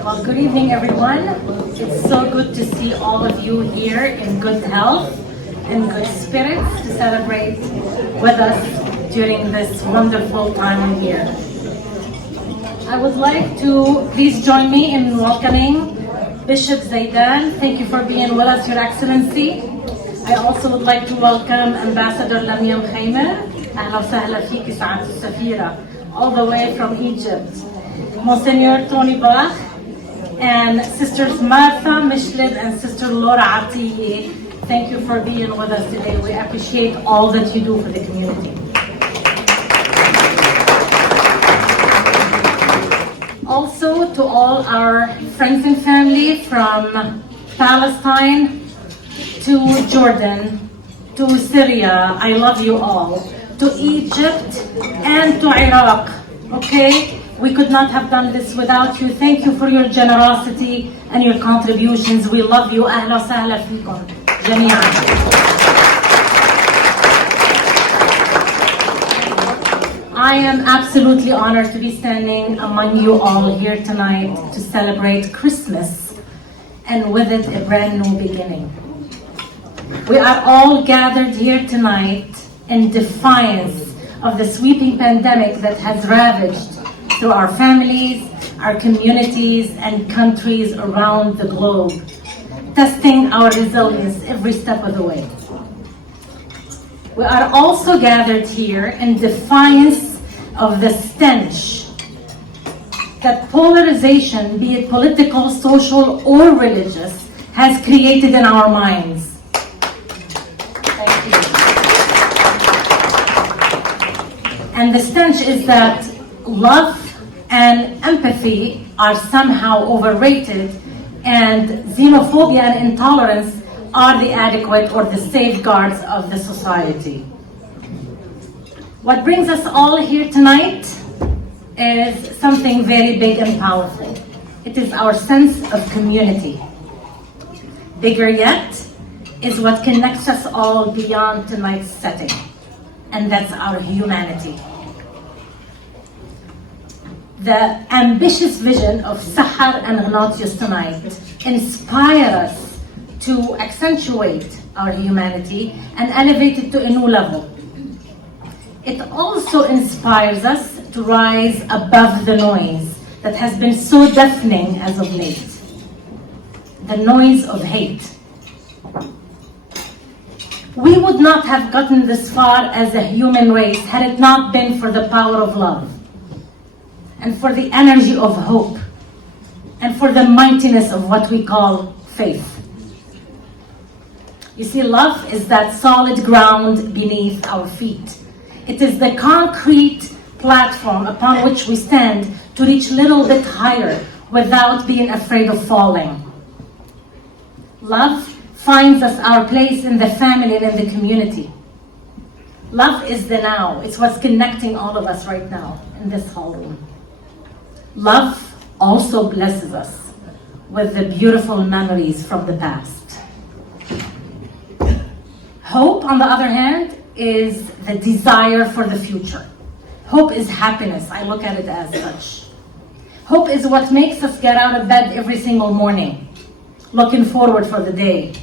Well, good evening, everyone. It's so good to see all of you here in good health and good spirits to celebrate with us during this wonderful time of year. I would like to please join me in welcoming Bishop Zaidan. Thank you for being with us, Your Excellency. I also would like to welcome Ambassador Lamia Khaymer. أهلا وسهلا فيك سعادة السفيرة, all the way from Egypt. Monsignor Tony Bach and Sisters Martha Mishlid and Sister Laura Atiye. Thank you for being with us today. We appreciate all that you do for the community. Also to all our friends and family from Palestine to Jordan to Syria, I love you all. To Egypt and to Iraq, okay? We could not have done this without you. Thank you for your generosity and your contributions. We love you. أهلا وسهلا فيكم جميعا. I am absolutely honored to be standing among you all here tonight to celebrate Christmas and with it a brand new beginning. We are all gathered here tonight in defiance of the sweeping pandemic that has ravaged through our families, our communities, and countries around the globe, testing our resilience every step of the way. We are also gathered here in defiance of the stench that polarization, be it political, social, or religious, has created in our minds. Thank you. And the stench is that love and empathy are somehow overrated, and xenophobia and intolerance are the adequate or the safeguards of the society. What brings us all here tonight is something very big and powerful. It is our sense of community. Bigger yet is what connects us all beyond tonight's setting, and that's our humanity. The ambitious vision of Sahar and Ignatius tonight inspire us to accentuate our humanity and elevate it to a new level. It also inspires us to rise above the noise that has been so deafening as of late. The noise of hate. We would not have gotten this far as a human race had it not been for the power of love, and for the energy of hope, and for the mightiness of what we call faith. You see, love is that solid ground beneath our feet. It is the concrete platform upon which we stand to reach a little bit higher without being afraid of falling. Love finds us our place in the family and in the community. Love is the now. It's what's connecting all of us right now in this hall room. Love also blesses us with the beautiful memories from the past. Hope, on the other hand, is the desire for the future. Hope is happiness. I look at it as such. Hope is what makes us get out of bed every single morning, looking forward for the day.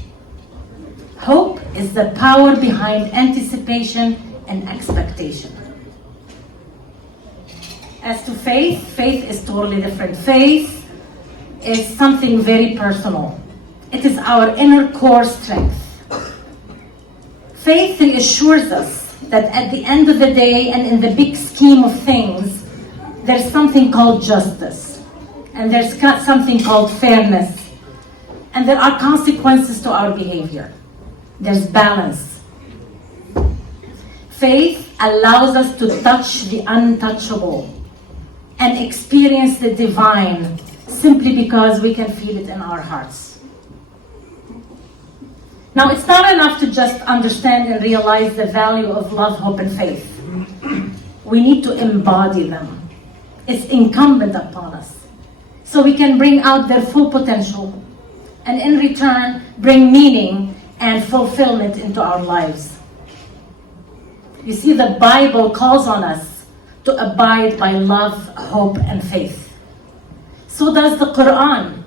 Hope is the power behind anticipation and expectation. As to faith, faith is totally different. Faith is something very personal. It is our inner core strength. Faith reassures us that at the end of the day and in the big scheme of things, there's something called justice, and there's something called fairness, and there are consequences to our behavior. There's balance. Faith allows us to touch the untouchable and experience the divine simply because we can feel it in our hearts. Now, it's not enough to just understand and realize the value of love, hope, and faith. We need to embody them. It's incumbent upon us, so we can bring out their full potential and in return bring meaning and fulfillment into our lives. You see, the Bible calls on us to abide by love, hope, and faith. So does the Quran.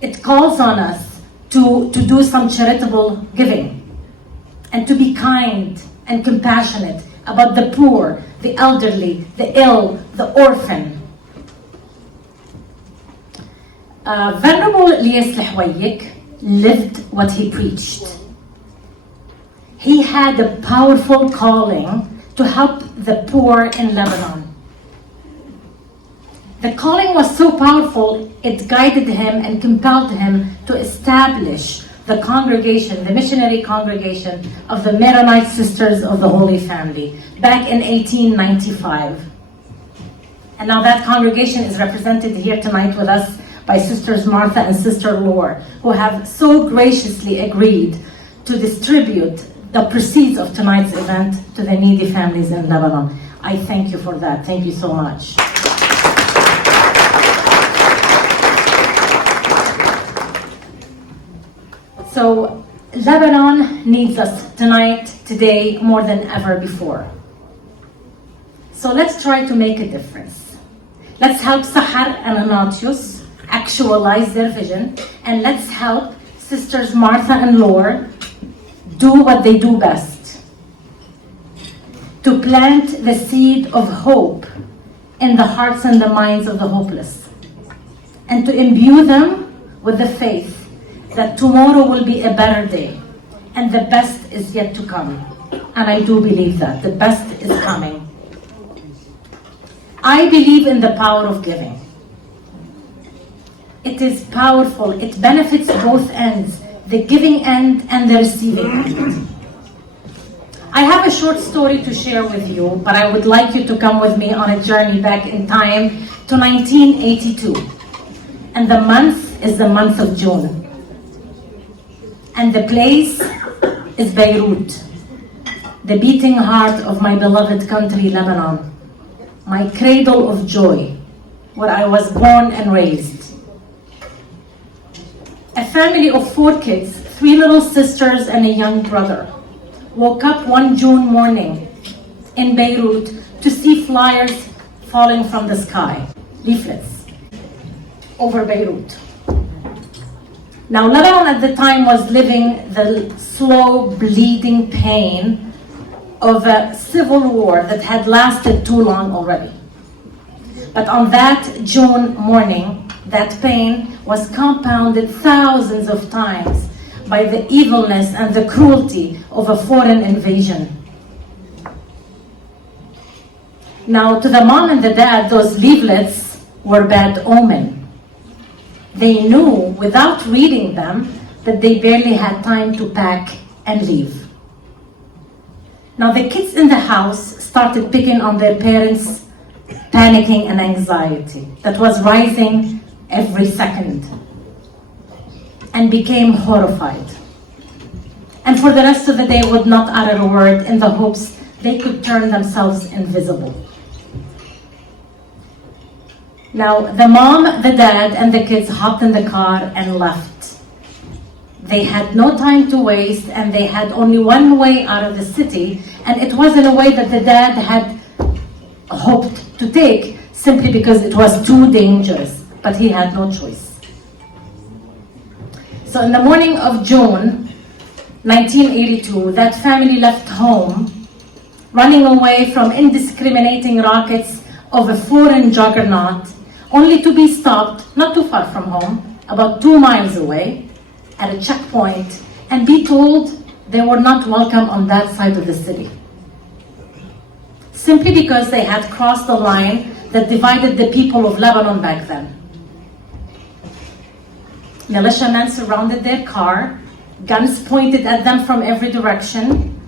It calls on us to do some charitable giving and to be kind and compassionate about the poor, the elderly, the ill, the orphan. Venerable Elias Lehwayek lived what he preached. He had a powerful calling to help the poor in Lebanon. The calling was so powerful, it guided him and compelled him to establish the congregation, the missionary congregation of the Maronite Sisters of the Holy Family, back in 1895. And now that congregation is represented here tonight with us by Sisters Martha and Sister Laura, who have so graciously agreed to distribute the proceeds of tonight's event to the needy families in Lebanon. I thank you for that. Thank you so much. So Lebanon needs us tonight, today, more than ever before. So let's try to make a difference. Let's help Sahar and Anatius actualize their vision, and let's help Sisters Martha and Laura do what they do best. To plant the seed of hope in the hearts and the minds of the hopeless, and to imbue them with the faith that tomorrow will be a better day, and the best is yet to come. And I do believe that. The best is coming. I believe in the power of giving. It is powerful. It benefits both ends, the giving end and the receiving end. I have a short story to share with you, but I would like you to come with me on a journey back in time to 1982. And the month is the month of June. And the place is Beirut, the beating heart of my beloved country, Lebanon, my cradle of joy, where I was born and raised. A family of 4 kids, 3 little sisters and a young brother, woke up one June morning in Beirut to see flyers falling from the sky, leaflets, over Beirut. Now, Lebanon at the time was living the slow bleeding pain of a civil war that had lasted too long already. But on that June morning, that pain was compounded thousands of times by the evilness and the cruelty of a foreign invasion. Now, to the mom and the dad, those leaflets were bad omen. They knew, without reading them, that they barely had time to pack and leave. Now the kids in the house started picking on their parents' panicking and anxiety that was rising every second, and became horrified. And for the rest of the day would not utter a word in the hopes they could turn themselves invisible. Now, the mom, the dad, and the kids hopped in the car and left. They had no time to waste, and they had only one way out of the city, and it wasn't a way that the dad had hoped to take, simply because it was too dangerous, but he had no choice. So in the morning of June 1982, that family left home, running away from indiscriminating rockets of a foreign juggernaut, only to be stopped not too far from home, about 2 miles away, at a checkpoint, and be told they were not welcome on that side of the city. Simply because they had crossed the line that divided the people of Lebanon back then. Militiamen surrounded their car, guns pointed at them from every direction,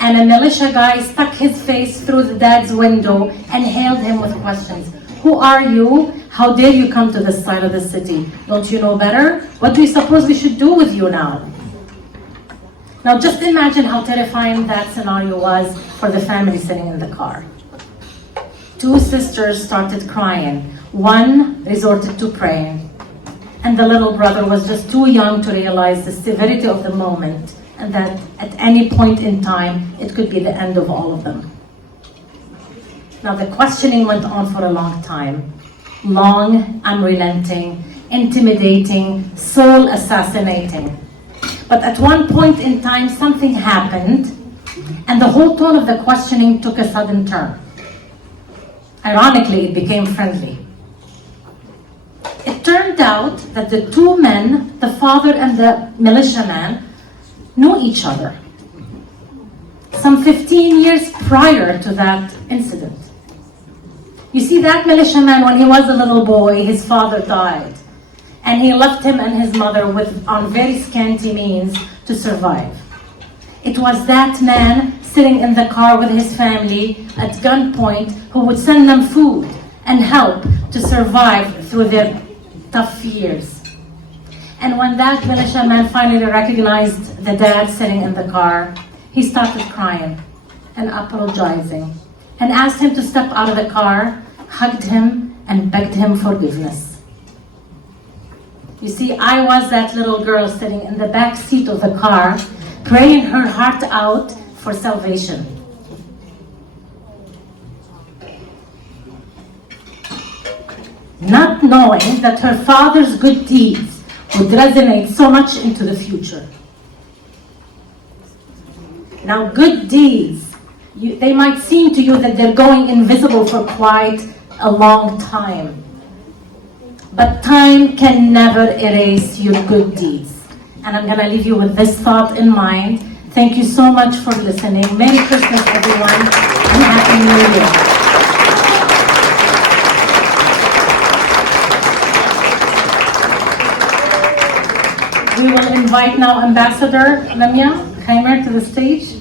and a militia guy stuck his face through the dad's window and hailed him with questions. Who are you? How dare you come to this side of the city? Don't you know better? What do you suppose we should do with you now? Now just imagine how terrifying that scenario was for the family sitting in the car. 2 sisters started crying. One resorted to praying. And the little brother was just too young to realize the severity of the moment, and that at any point in time, it could be the end of all of them. Now the questioning went on for a long time. long, unrelenting, intimidating, soul assassinating. But at one point in time, something happened, and the whole tone of the questioning took a sudden turn. Ironically, it became friendly. It turned out that the two men, the father and the militiaman, knew each other. Some 15 years prior to that incident. You see, that militiaman, when he was a little boy, his father died. And he left him and his mother on very scanty means to survive. It was that man sitting in the car with his family at gunpoint who would send them food and help to survive through their tough years. And when that militiaman finally recognized the dad sitting in the car, he started crying and apologizing and asked him to step out of the car, hugged him, and begged him forgiveness. You see, I was that little girl sitting in the back seat of the car, praying her heart out for salvation. Not knowing that her father's good deeds would resonate so much into the future. Now, good deeds, they might seem to you that they're going invisible for quite a long time. But time can never erase your good deeds. And I'm going to leave you with this thought in mind. Thank you so much for listening. Merry Christmas, everyone, and Happy New Year. We will invite now Ambassador Lamia Khaymer to the stage.